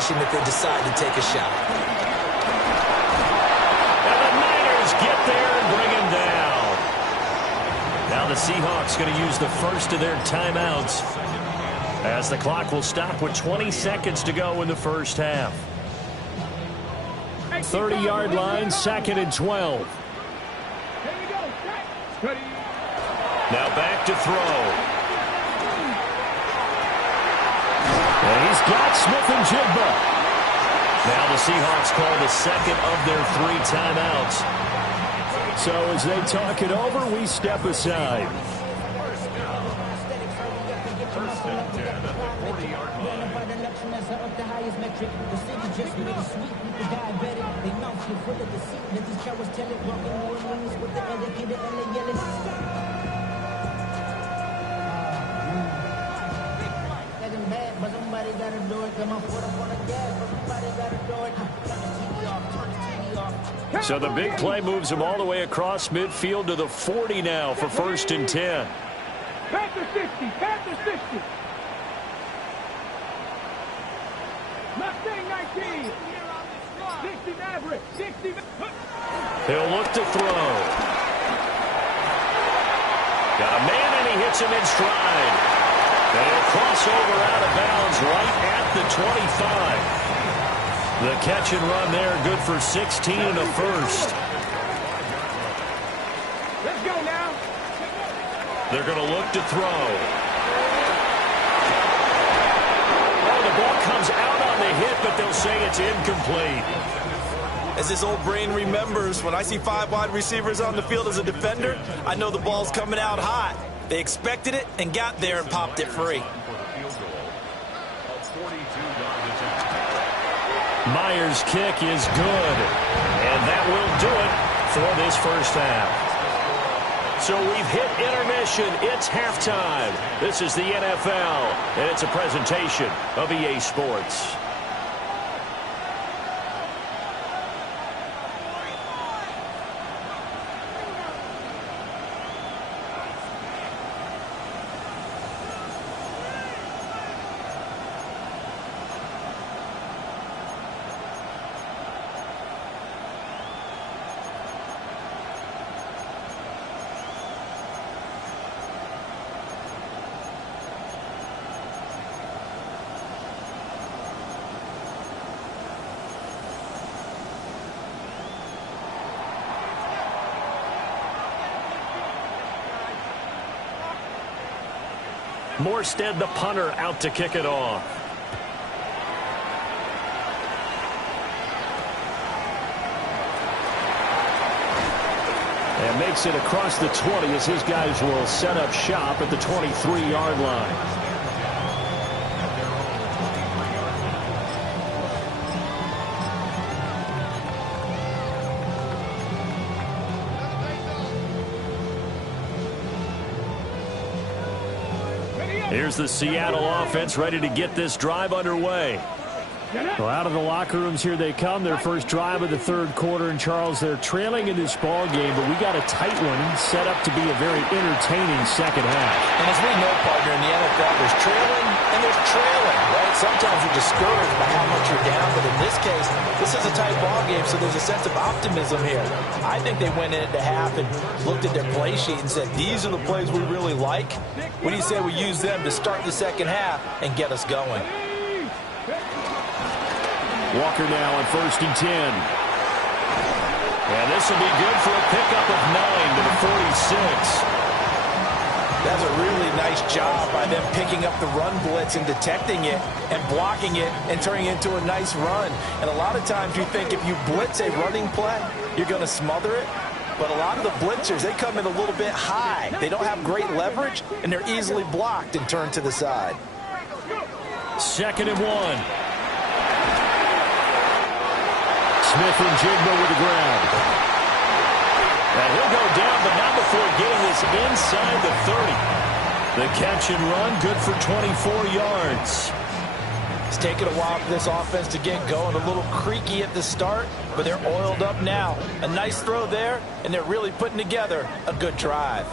situation if they decide to take a shot. And the Niners get there and bring him down. Now the Seahawks going to use the first of their timeouts, as the clock will stop with 20 seconds to go in the first half. 30-yard line, 2nd and 12. Now back to throw. And he's got Smith-Njigba. Now the Seahawks call the second of their 3 timeouts. So as they talk it over, we step aside. So the big play moves him all the way across midfield to the 40 now for 1st and 10. Panther 60, Panther 60. Mustang 19. 60 Maverick, 60. He'll look to throw. Got a man and he hits him in stride. And he'll cross over out of bounds right at the 25. The catch and run there, good for 16 and a first. Let's go now. They're going to look to throw. Oh, the ball comes out on the hit, but they'll say it's incomplete. As his old brain remembers, when I see 5 wide receivers on the field as a defender, I know the ball's coming out hot. They expected it and got there and popped it free. Myers' kick is good, and that will do it for this first half. So we've hit intermission. It's halftime. This is the NFL, and it's a presentation of EA Sports. Morstead, the punter, out to kick it off. And makes it across the 20 as his guys will set up shop at the 23-yard line. Here's the Seattle offense ready to get this drive underway. Well, out of the locker rooms here they come. Their first drive of the 3rd quarter. And, Charles, they're trailing in this ball game, but we got a tight one set up to be a very entertaining second half. And as we know, partner, in the NFL, there's trailing and there's trailing, right? Sometimes you're discouraged by how much you're down, but in this case, this is a tight ball game, so there's a sense of optimism here. I think they went into half and looked at their play sheet and said, these are the plays we really like. What do you say we use them to start the second half and get us going? Walker now on 1st and 10. And this will be good for a pickup of 9 to the 46. That's a really nice job by them picking up the run blitz and detecting it and blocking it and turning it into a nice run. And a lot of times you think if you blitz a running play, you're going to smother it. But a lot of the blitzers, they come in a little bit high. They don't have great leverage, and they're easily blocked and turned to the side. 2nd and 1. Smith-Njigba with the grab. And he'll go down, but not before getting this inside the 30. The catch and run, good for 24 yards. It's taken a while for this offense to get going. A little creaky at the start, but they're oiled up now. A nice throw there, and they're really putting together a good drive.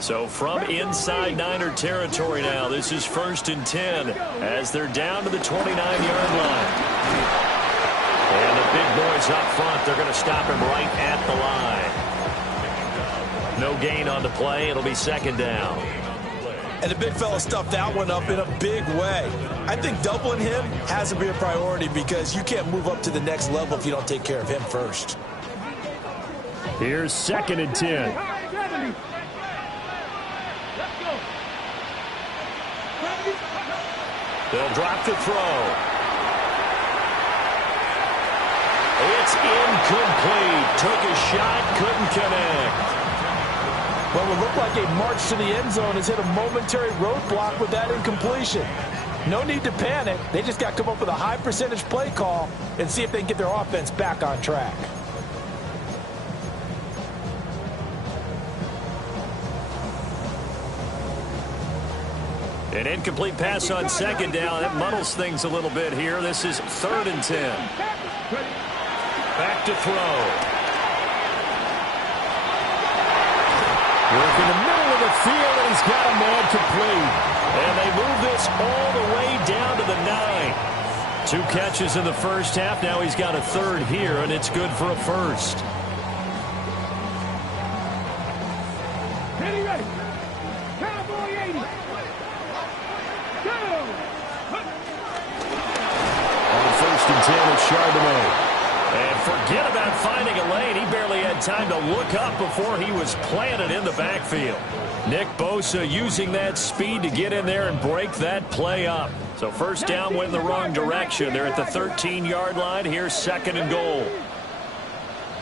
So from inside Niner territory now, this is 1st and 10 as they're down to the 29-yard line. And the big boys up front, they're going to stop him right at the line. No gain on the play. It'll be 2nd down. And the big fella stuffed that one up in a big way. I think doubling him has to be a priority because you can't move up to the next level if you don't take care of him first. Here's 2nd and 10. They'll drop the throw. It's incomplete. Took a shot, couldn't connect. Well, it looked like a march to the end zone has hit a momentary roadblock with that incompletion. No need to panic. They just got to come up with a high percentage play call and see if they can get their offense back on track. An incomplete pass on 2nd down. That muddles things a little bit here. This is 3rd and 10. Back to throw. Work in the middle of the field, and he's got a man complete. And they move this all the way down to the 9. 2 catches in the first half. Now he's got a 3rd here, and it's good for a 1st. Ready, ready. Cowboy 80. Go. On the 1st and 10, it's Charbonnet. And forget about finding a lane. He barely had time to look up before he was planted in the backfield. Nick Bosa using that speed to get in there and break that play up. So 1st down went in the wrong direction. They're at the 13-yard line. Here's 2nd and goal.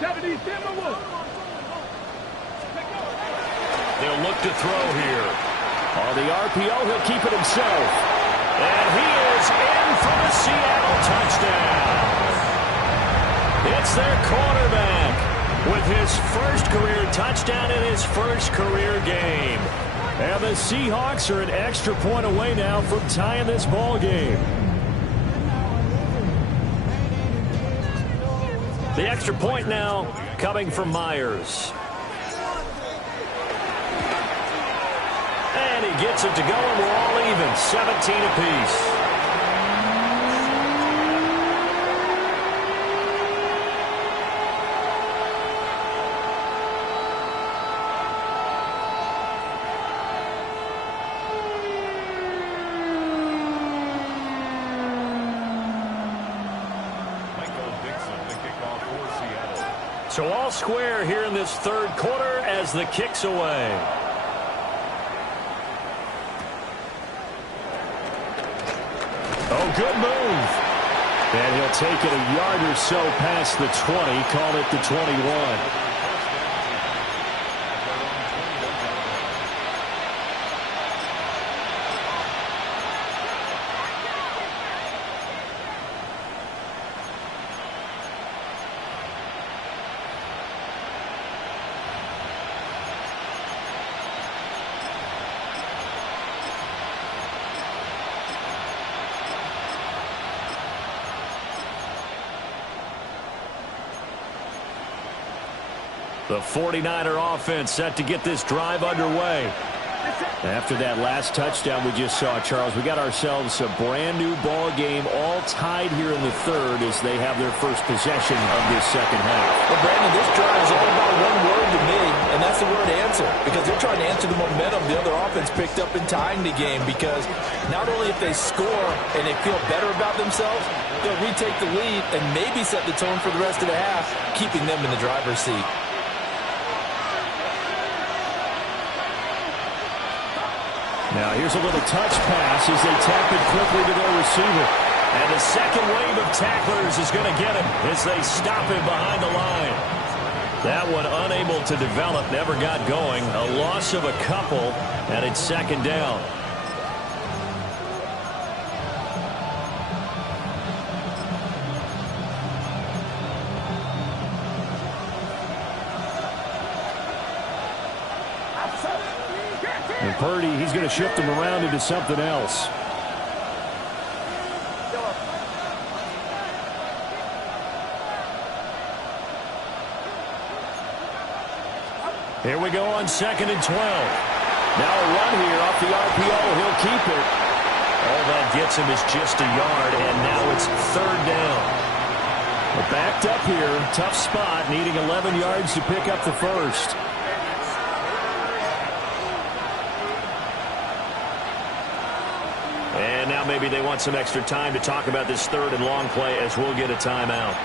70, They'll look to throw here. On the RPO, he'll keep it himself. And he is in for the Seattle touchdown. It's their quarterback with his 1st career touchdown in his 1st career game. And the Seahawks are an extra point away now from tying this ball game. The extra point now coming from Myers. And he gets it to go, and we're all even, 17 apiece. So all square here in this 3rd quarter as the kick's away. Oh, good move. And he'll take it a yard or so past the 20, call it the 21. The 49er offense set to get this drive underway. After that last touchdown we just saw, Charles, we got ourselves a brand new ball game, all tied here in the 3rd as they have their 1st possession of this 2nd half. Well, Brandon, this drive is all about one word to me, and that's the word answer, because they're trying to answer the momentum the other offense picked up in tying the game, because not only if they score and they feel better about themselves, they'll retake the lead and maybe set the tone for the rest of the half, keeping them in the driver's seat. Now here's a little touch pass as they tap it quickly to their receiver. And the second wave of tacklers is going to get him as they stop him behind the line. That one unable to develop, never got going. A loss of a couple, and it's 2nd down. And Purdy, he's going to shift him around into something else. Here we go on 2nd and 12. Now a run here off the RPO. He'll keep it. All that gets him is just a yard, and now it's third down. We're backed up here. Tough spot, needing 11 yards to pick up the first. And now maybe they want some extra time to talk about this third and long play as we'll get a timeout.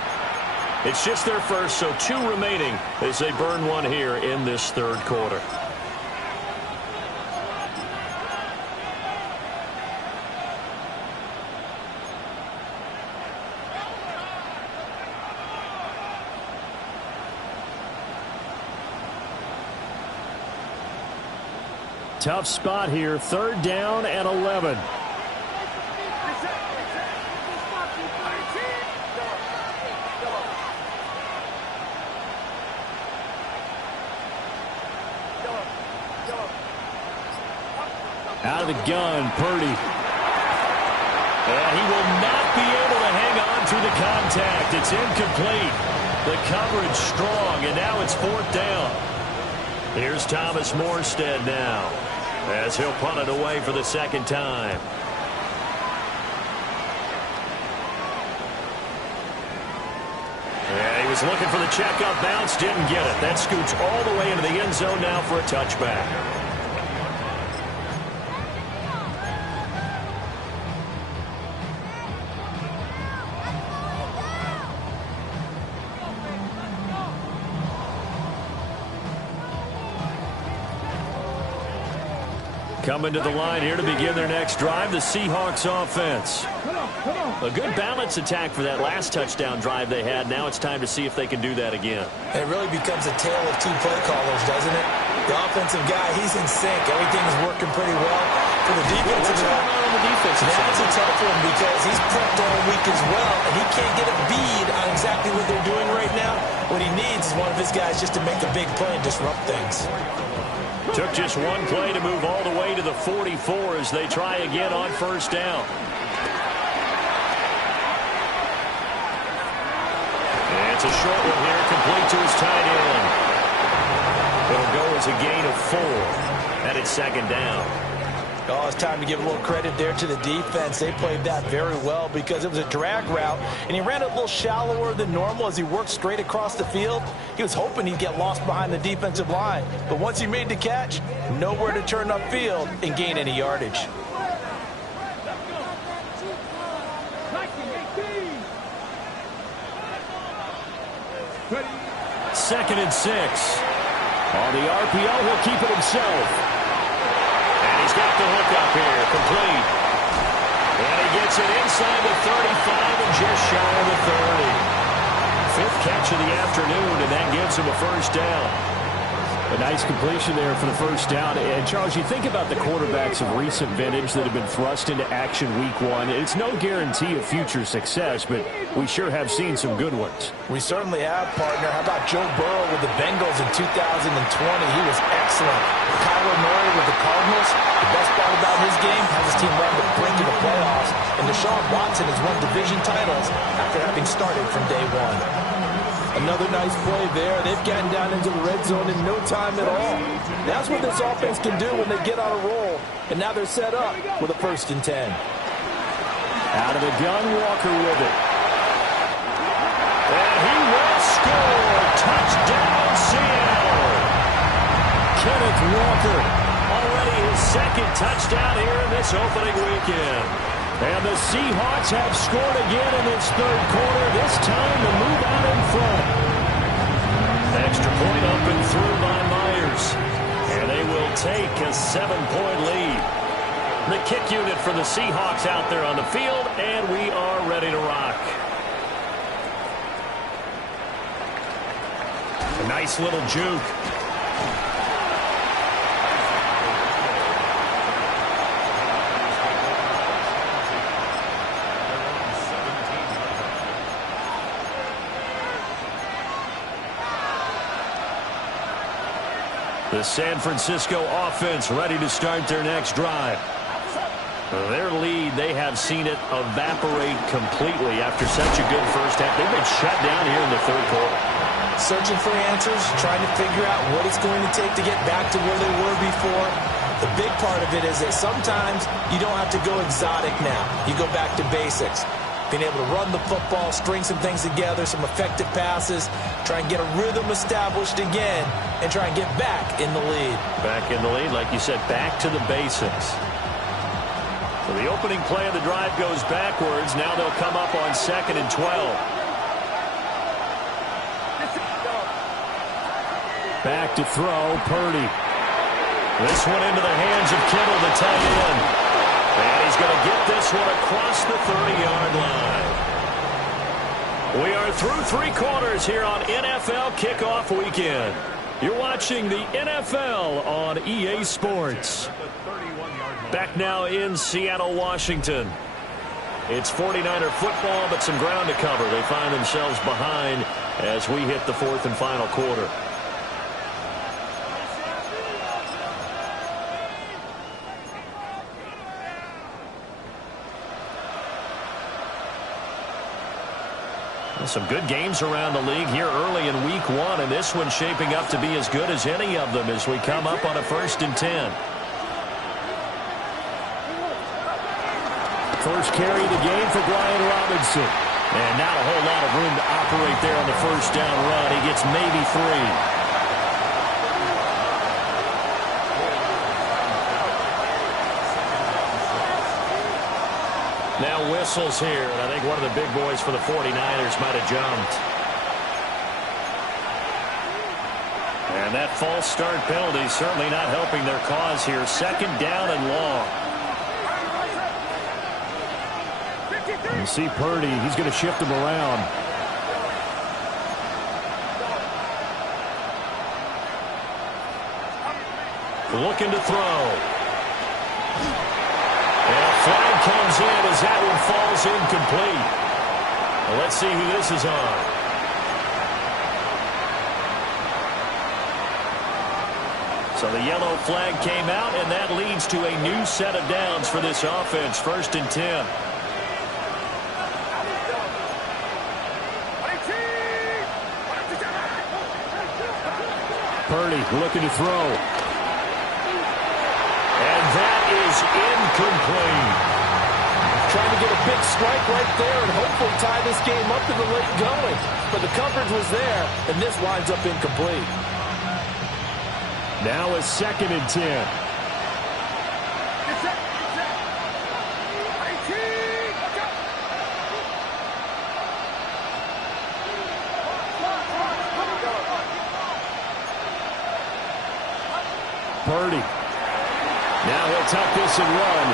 It's just their first, so 2 remaining as they burn one here in this third quarter. Tough spot here, third down and 11. Out of the gun, Purdy. And he will not be able to hang on through the contact. It's incomplete. The coverage strong, and now it's fourth down. Here's Thomas Morstead now, as he'll punt it away for the second time. And he was looking for the checkup bounce, didn't get it. That scoots all the way into the end zone now for a touchback. Coming to the line here to begin their next drive, the Seahawks offense. A good balance attack for that last touchdown drive they had. Now it's time to see if they can do that again. It really becomes a tale of 2 play callers, doesn't it? The offensive guy, he's in sync. Everything's working pretty well. For the defensive guy, that's a tough one because he's prepped all week as well, and he can't get a bead on exactly what they're doing right now. What he needs is one of his guys just to make a big play and disrupt things. Took just one play to move all the way to the 44 as they try again on first down. And it's a short one here, complete to his tight end. It'll go as a gain of 4, and it's second down. Oh, it's time to give a little credit there to the defense. They played that very well because it was a drag route, and he ran it a little shallower than normal as he worked straight across the field. He was hoping he'd get lost behind the defensive line, but once he made the catch, nowhere to turn upfield and gain any yardage. Second and 6. On the RPO, he'll keep it himself. He's got the hook up here, complete. And he gets it inside the 35 and just shy of the 30. 5th catch of the afternoon, and that gives him a first down. A nice completion there for the first down. And, Charles, you think about the quarterbacks of recent vintage that have been thrust into action week 1. It's no guarantee of future success, but we sure have seen some good ones. We certainly have, partner. How about Joe Burrow with the Bengals in 2020? He was excellent. Kyler Murray with the Cardinals. The best part about his game has his team run the brink of the playoffs. And Deshaun Watson has won division titles after having started from day 1. Another nice play there. They've gotten down into the red zone in no time at all. That's what this offense can do when they get on a roll. And now they're set up with a 1st and 10. Out of the gun, Walker with it. And he will score. Touchdown, Seattle. Kenneth Walker, already his 2nd touchdown here in this opening weekend. And the Seahawks have scored again in this third quarter, this time to move out in front. Extra point up and through by Myers. And they will take a 7-point lead. The kick unit for the Seahawks out there on the field, and we are ready to rock. A nice little juke. The San Francisco offense ready to start their next drive. Their lead, they have seen it evaporate completely after such a good first half. They've been shut down here in the third quarter. Searching for answers, trying to figure out what it's going to take to get back to where they were before. The big part of it is that sometimes you don't have to go exotic now. You go back to basics. Being able to run the football, string some things together, some effective passes, try and get a rhythm established again, and try and get back in the lead. Back in the lead, like you said, back to the basics. So the opening play of the drive goes backwards. Now they'll come up on 2nd and 12. Back to throw, Purdy. This one into the hands of Kittle, the tight end. And he's going to get this one across the 30-yard line. We are through 3 quarters here on NFL Kickoff Weekend. You're watching the NFL on EA Sports. Back now in Seattle, Washington. It's 49er football, but some ground to cover. They find themselves behind as we hit the 4th and final quarter. Some good games around the league here early in week 1, and this one's shaping up to be as good as any of them as we come up on a 1st and 10. First carry of the game for Brian Robinson. And not a whole lot of room to operate there on the first down run. He gets maybe 3. Now whistles here, and I think one of the big boys for the 49ers might have jumped. And that false start penalty certainly not helping their cause here. 2nd down and long. You see Purdy, he's going to shift him around. Looking to throw. And a flag comes in as that one falls incomplete. Well, let's see who this is on. So the yellow flag came out, and that leads to a new set of downs for this offense. 1st and 10. Purdy looking to throw. And that is incomplete. Trying to get a big strike right there and hopefully tie this game up to the late going. But the coverage was there, and this winds up incomplete. Now a 2nd and 10. Purdy. Now he'll tuck this and run.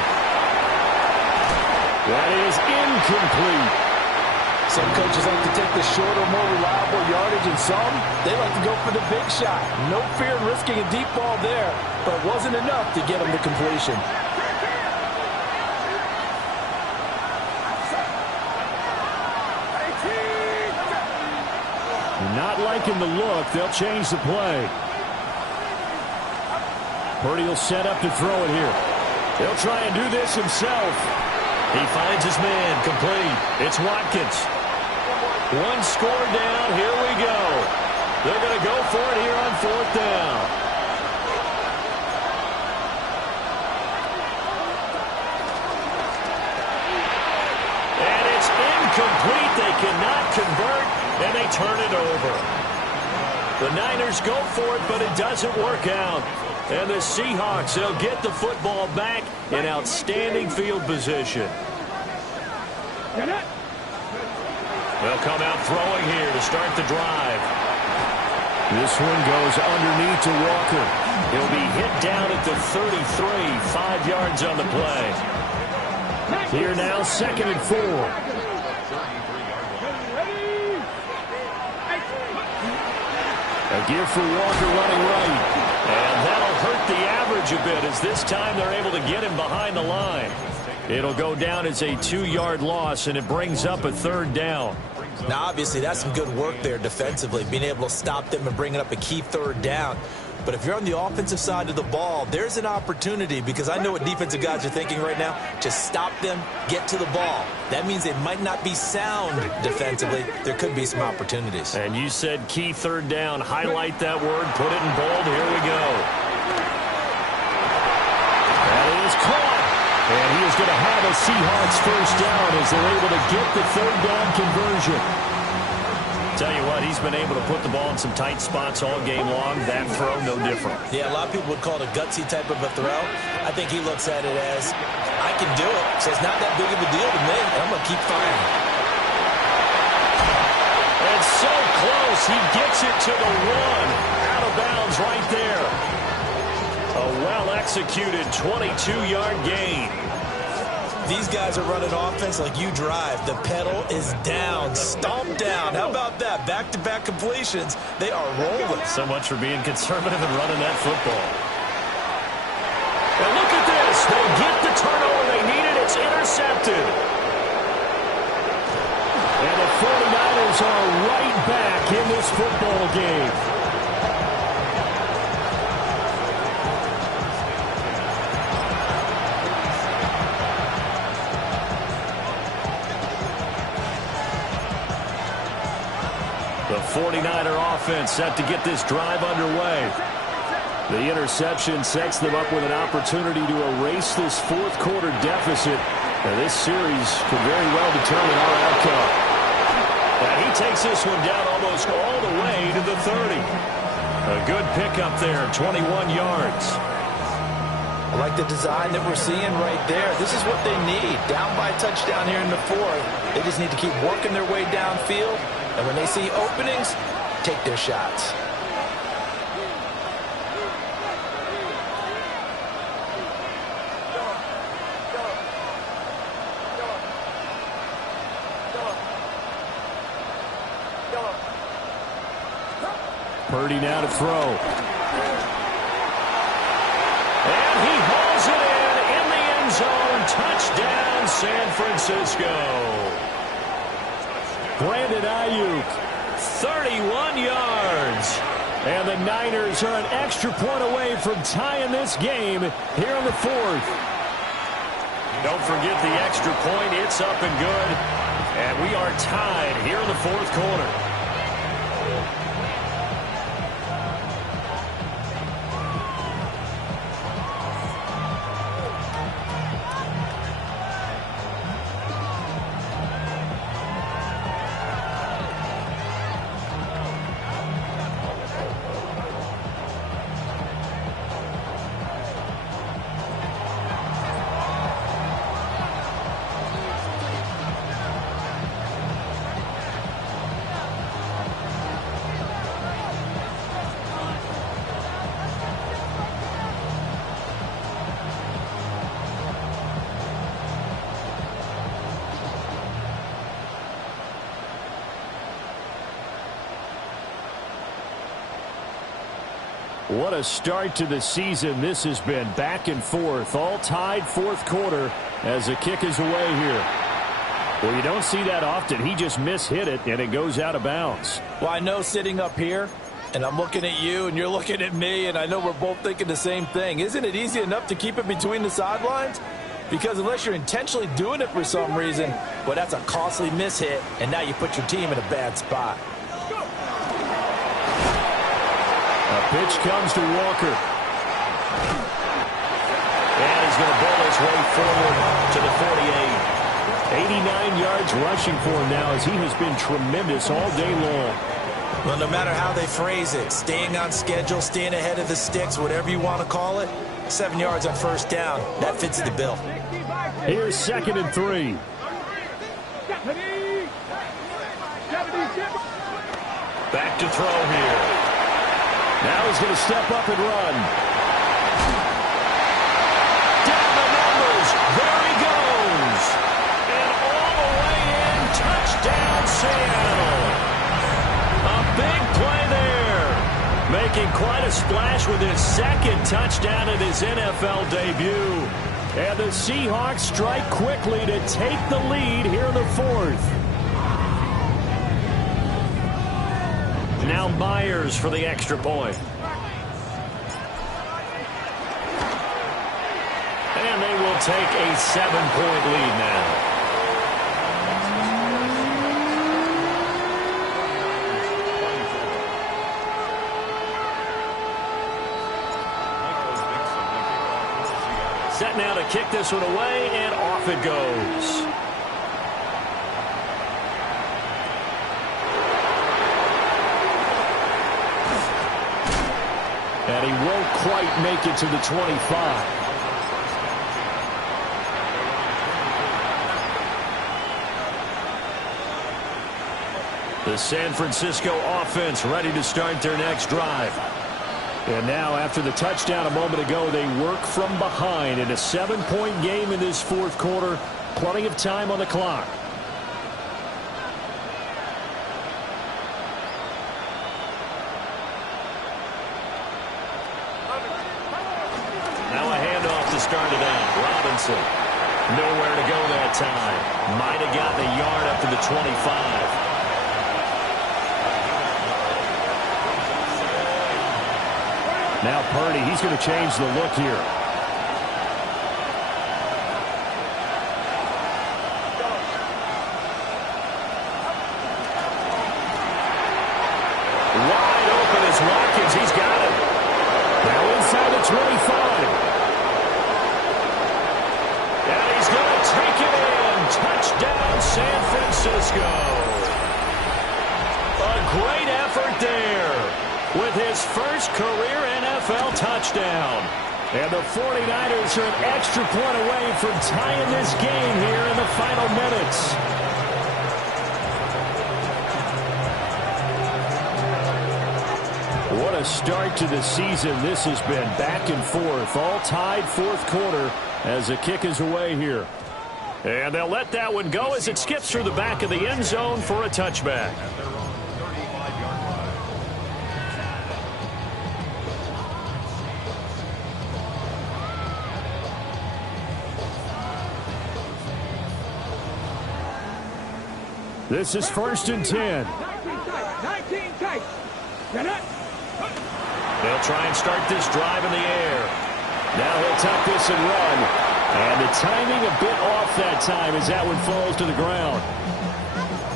That is incomplete. Some coaches like to take the shorter, more reliable yardage, and some, they like to go for the big shot. No fear in risking a deep ball there, but it wasn't enough to get them to completion. Not liking the look. They'll change the play. Purdy will set up to throw it here. He'll try and do this himself. He finds his man, complete. It's Watkins. One score down. Here we go. They're going to go for it here on 4th down. And it's incomplete. They cannot convert, and they turn it over. The Niners go for it, but it doesn't work out. And the Seahawks, they'll get the football back in outstanding field position. They'll come out throwing here to start the drive. This one goes underneath to Walker. He'll be hit down at the 33, 5 yards on the play. Here now, 2nd and 4. A give for Walker running right. And that'll hurt the average a bit as this time they're able to get him behind the line. It'll go down as a 2-yard loss, and it brings up a 3rd down. Now, obviously, that's some good work there defensively, being able to stop them and bringing up a key 3rd down. But if you're on the offensive side of the ball, there's an opportunity, because I know what defensive guys are thinking right now. Just stop them, get to the ball. That means it might not be sound defensively. There could be some opportunities. And you said key 3rd down. Highlight that word, put it in bold. Here we go. is going to have a Seahawks first down as they're able to get the third down conversion. Tell you what, he's been able to put the ball in some tight spots all game long. That throw, no different. Yeah, a lot of people would call it a gutsy type of a throw. I think he looks at it as, I can do it, so it's not that big of a deal to me, and I'm going to keep firing. And so close, he gets it to the one. Out of bounds right there. A well-executed 22-yard gain. These guys are running offense like you drive. The pedal is down, stomped down. How about that? Back-to-back completions. They are rolling. So much for being conservative and running that football. And look at this. They get the turnover they needed. It's intercepted. And the 49ers are right back in this football game. The 49er offense set to get this drive underway. The interception sets them up with an opportunity to erase this fourth quarter deficit. Now, this series could very well determine our outcome. And he takes this one down almost all the way to the 30. A good pickup there, 21 yards. I like the design that we're seeing right there. This is what they need. Down by a touchdown here in the fourth. They just need to keep working their way downfield. And when they see openings, take their shots. Purdy now to throw. And he hauls it in the end zone. Touchdown, San Francisco. Brandon Ayuk, 31 yards. And the Niners are an extra point away from tying this game here in the fourth. Don't forget the extra point. It's up and good. And we are tied here in the fourth quarter. What a start to the season this has been. Back and forth, all tied fourth quarter as the kick is away here. Well, you don't see that often. He just mishit it, and it goes out of bounds. Well, I know sitting up here, and I'm looking at you, and you're looking at me, and I know we're both thinking the same thing. Isn't it easy enough to keep it between the sidelines? Because unless you're intentionally doing it for some reason, well, that's a costly mishit, and now you put your team in a bad spot. A pitch comes to Walker. And he's going to bowl his way forward to the 48. 89 yards rushing for him now as he has been tremendous all day long. Well, no matter how they phrase it, staying on schedule, staying ahead of the sticks, whatever you want to call it, 7 yards on first down, that fits the bill. Here's 2nd and 3. Back to throw here. Now he's going to step up and run. Down the numbers. There he goes. And all the way in. Touchdown, Seattle. A big play there. Making quite a splash with his second touchdown in his NFL debut. And the Seahawks strike quickly to take the lead here in the fourth. Now Myers for the extra point. And they will take a 7-point lead now. Set now to kick this one away, and off it goes. And he won't quite make it to the 25. The San Francisco offense ready to start their next drive. And now, after the touchdown a moment ago, they work from behind in a 7-point game in this fourth quarter. Plenty of time on the clock. Now a handoff to start it out. Robinson. Nowhere to go that time. Might have gotten a yard up to the 25. Now Purdy, he's going to change the look here. Wide open is Watkins. He's got it. Now inside the 25. And he's going to take it in. Touchdown, San Francisco. A great effort there with his first career NFL touchdown. And the 49ers are an extra point away from tying this game here in the final minutes. What a start to the season this has been. Back and forth, all tied fourth quarter as the kick is away here. And they'll let that one go as it skips through the back of the end zone for a touchback. This is 1st and 10. 19 tight. They'll try and start this drive in the air. Now he'll tuck this and run. And the timing a bit off that time as that one falls to the ground.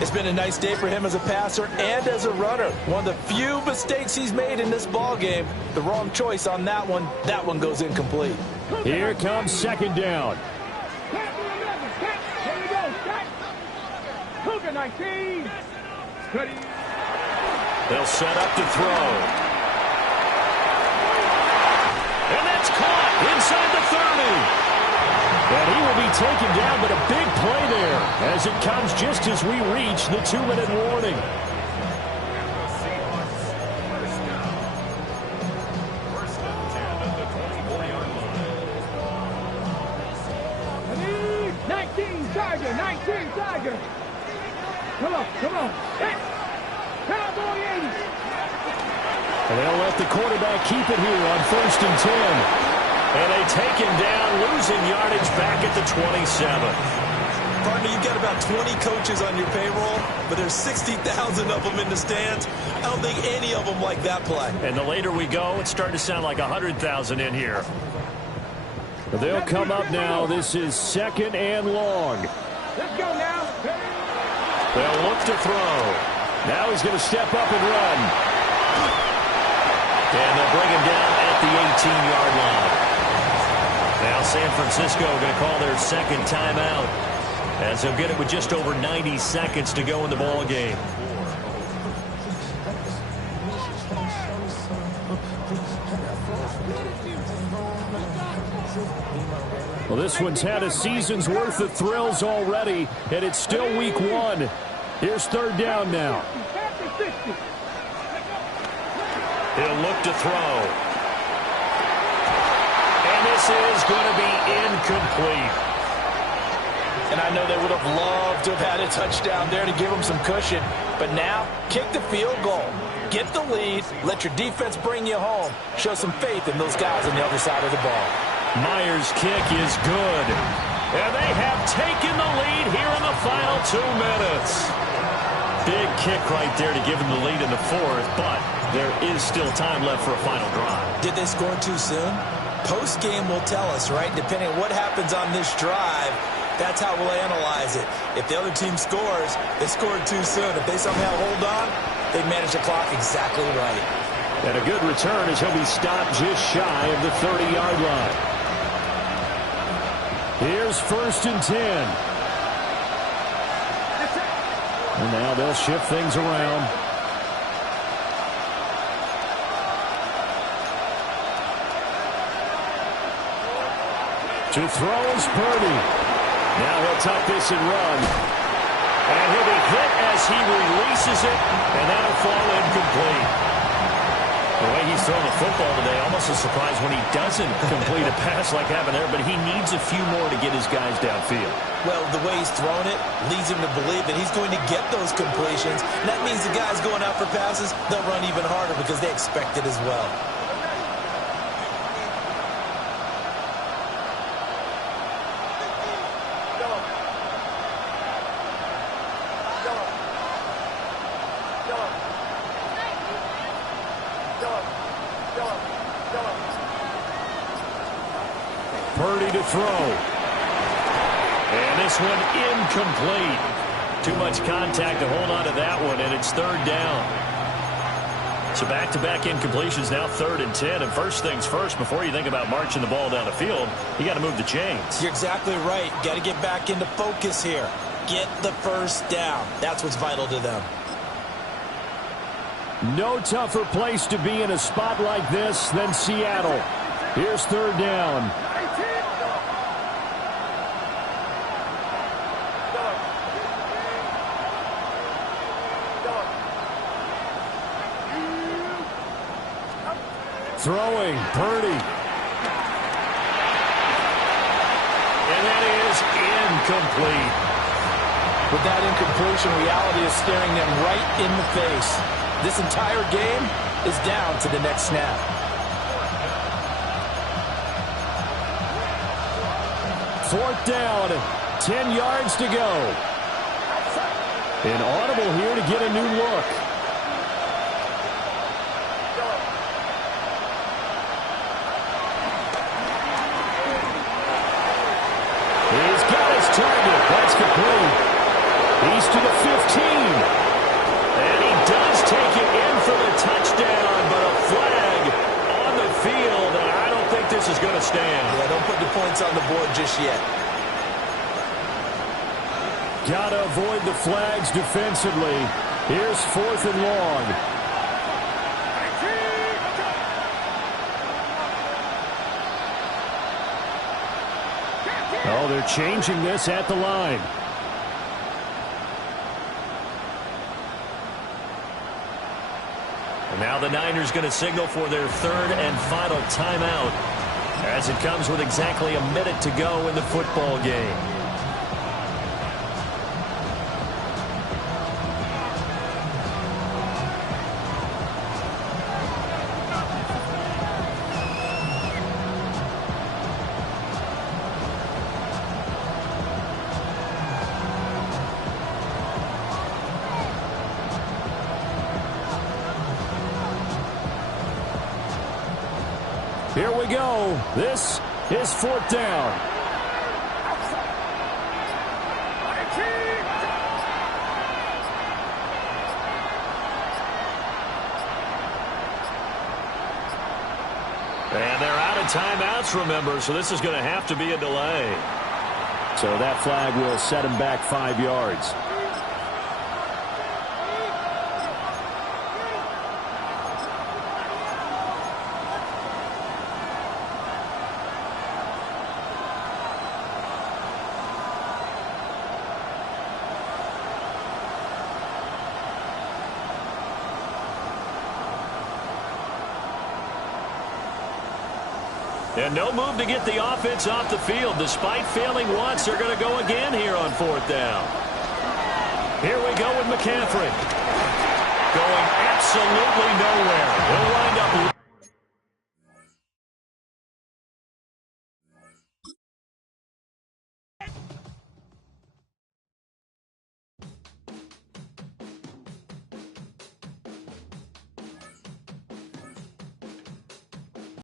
It's been a nice day for him as a passer and as a runner. One of the few mistakes he's made in this ball game. The wrong choice on that one. That one goes incomplete. Here comes 2nd down. Cougar 19. They'll set up to throw. And that's caught inside the 30. And he will be taken down, but a big play there as it comes just as we reach the 2-minute warning. Tiger, 19 Tiger. Come on. Hey, Cowboy 80. And they'll let the quarterback keep it here on 1st and 10. And they take him down, losing yardage back at the 27. Partner, you've got about 20 coaches on your payroll, but there's 60,000 of them in the stands. I don't think any of them like that play. And the later we go, it's starting to sound like 100,000 in here. They'll come up now. This is 2nd and long. Let's go now. They'll look to throw. Now he's going to step up and run. And they'll bring him down at the 18-yard line. Now San Francisco going to call their second timeout as they'll get it with just over 90 seconds to go in the ball game. Well, this one's had a season's worth of thrills already, and it's still week 1. Here's 3rd down now. He'll look to throw. And this is going to be incomplete. And I know they would have loved to have had a touchdown there to give them some cushion. But now, kick the field goal. Get the lead. Let your defense bring you home. Show some faith in those guys on the other side of the ball. Myers' kick is good. And they have taken the lead here in the final 2 minutes. Big kick right there to give them the lead in the 4th, but there is still time left for a final drive. Did they score too soon? Post-game will tell us, right? Depending on what happens on this drive, that's how we'll analyze it. If the other team scores, they scored too soon. If they somehow hold on, they manage the clock exactly right. And a good return as he'll be stopped just shy of the 30-yard line. Here's 1st and 10. And now they'll shift things around. To throw is Purdy. Now he'll tuck this and run. And he'll be hit as he releases it, and that'll fall incomplete. The way he's throwing the football today, almost a surprise when he doesn't complete a pass like happened there, but he needs a few more to get his guys downfield. Well, the way he's throwing it leads him to believe that he's going to get those completions. And that means the guys going out for passes, they'll run even harder because they expect it as well. Purdy to throw. And this one incomplete. Too much contact to hold on to that one, and it's 3rd down. So back-to-back incompletions, now 3rd and 10. And first things first, before you think about marching the ball down the field, you got to move the chains. You're exactly right. Got to get back into focus here. Get the first down. That's what's vital to them. No tougher place to be in a spot like this than Seattle. Here's 3rd down. Throwing, Purdy. And that is incomplete. With that incompletion, reality is staring them right in the face. This entire game is down to the next snap. Fourth down, 10 yards to go. An audible here to get a new look. He's got his target. That's complete. He's to the 15. And he does take it in for the touchdown, but a flag on the field, and I don't think this is going to stand. Yeah, don't put the points on the board just yet. Got to avoid the flags defensively. Here's 4th and long. Oh, they're changing this at the line. And now the Niners going to signal for their 3rd and final timeout as it comes with exactly a minute to go in the football game. Here we go. This is 4th down. And they're out of timeouts, remember, so this is going to have to be a delay. So that flag will set him back 5 yards. And no move to get the offense off the field. Despite failing once, they're going to go again here on 4th down. Here we go with McCaffrey. Going absolutely nowhere. He'll wind up